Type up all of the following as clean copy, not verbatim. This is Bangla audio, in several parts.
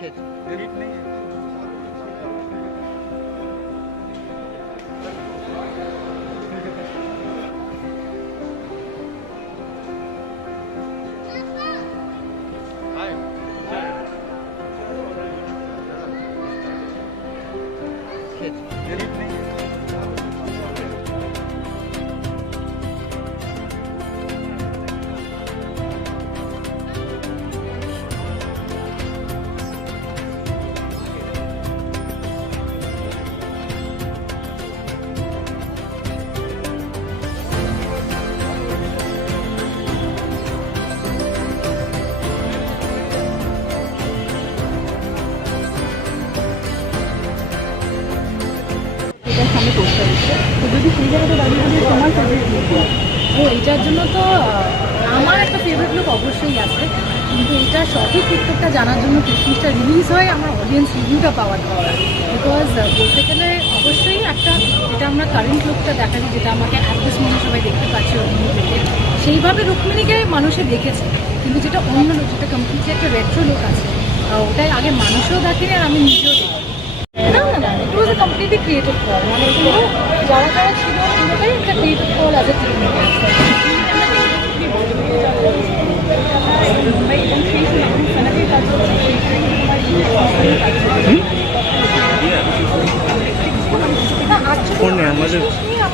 हिट नहीं है। সামনে পোস্টার দিচ্ছে তো যদি সেই জায়গাটা দাঁড়িয়ে যদি তোমার ফেভারিট লুক ও এইটার জন্য তো আমার একটা ফেভারিট লুক অবশ্যই আছে, কিন্তু এটা সঠিক উত্তরটা জানার জন্য কিসমিসটা রিলিজ হয় আমার অডিয়েন্স রিভিউটা পাওয়ার দরকার। বিকজ বলতে গেলে অবশ্যই একটা এটা আমরা কারেন্ট লুকটা দেখা যায় যেটা আমাকে অ্যাক্ট্রেস মনে সবাই দেখতে পাচ্ছে রুক্মিণীকে, সেইভাবে রুক্মিণীকে মানুষে দেখেছে, কিন্তু যেটা অন্য লুক যেটা কমপ্লিটলি একটা রেট্রো লুক আছে ওটাই আগে মানুষও দেখেনি আর আমি নিজেও দেখি না না না ইট ওয়াজ এ কমপ্লিটলি ক্রিয়েটিভ কল, মানে এগুলো যারা যারা ছিল পুরোটাই একটা creative call as a team আমাদের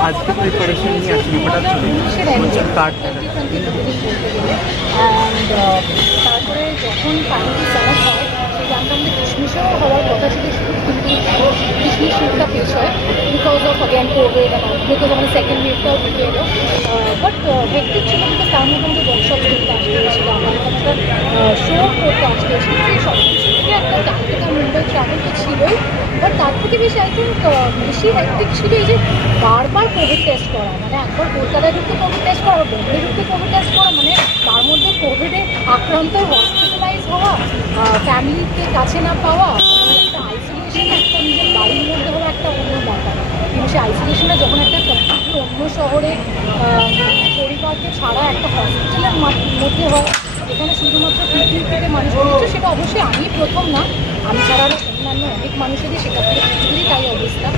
আজকে প্রিপারেশন নিয়ে আছে তারপরে যখন ফাইনালি সেলেক্ট হয় সেই গানটা আমাদের কিশমিশও হওয়ার কথা ছিল, কিন্তু কিশমিশ শুটটা পেশ হয় because of again Covid because আমাদের সেকেন্ড ওয়েভটাও ঢুকে এলো। বাট হেক্টিক ছিল কিন্তু তার মধ্যে আমাদের ওয়ার্কশপ করতে আসতে হয়েছিল, আমার একটা শো করতে আসতে হয়েছিল, সেই সব কিছু থেকে একটা ক্যালকাটা মুম্বাই ট্রাভেল তো ছিলই, বাট তার থেকে বেশি আই থিঙ্ক বেশি হেক্টিক ছিল এই যে বারবার কোভিড টেস্ট করা, মানে একবার কলকাতায় ঢুকতে কোভিড টেস্ট করা, বোম্বে ঢুকতে কোভিড টেস্ট করা, মানে তার মধ্যে কোভিডে আক্রান্ত হসপিটালাইজ হওয়া, ফ্যামিলিকে কাছে না পাওয়া, একটা আইসোলেশন একটা নিজের বাড়ির মধ্যে হওয়া একটা অন্য ব্যাপার, কিন্তু সেই আইসোলেশনে যখন একটা কমপ্লিটলি অন্য শহরে পরিবারকে ছাড়া একটা হসপিটালের মধ্যে হয়, এখানে শুধুমাত্র পৃথিবী থেকে মানুষ দিচ্ছে, সেটা অবশ্যই আমি প্রথম না, আমি ছাড়া অন্যান্য অনেক মানুষেরই সেটা পৃথিবীরই তাই অবস্থা।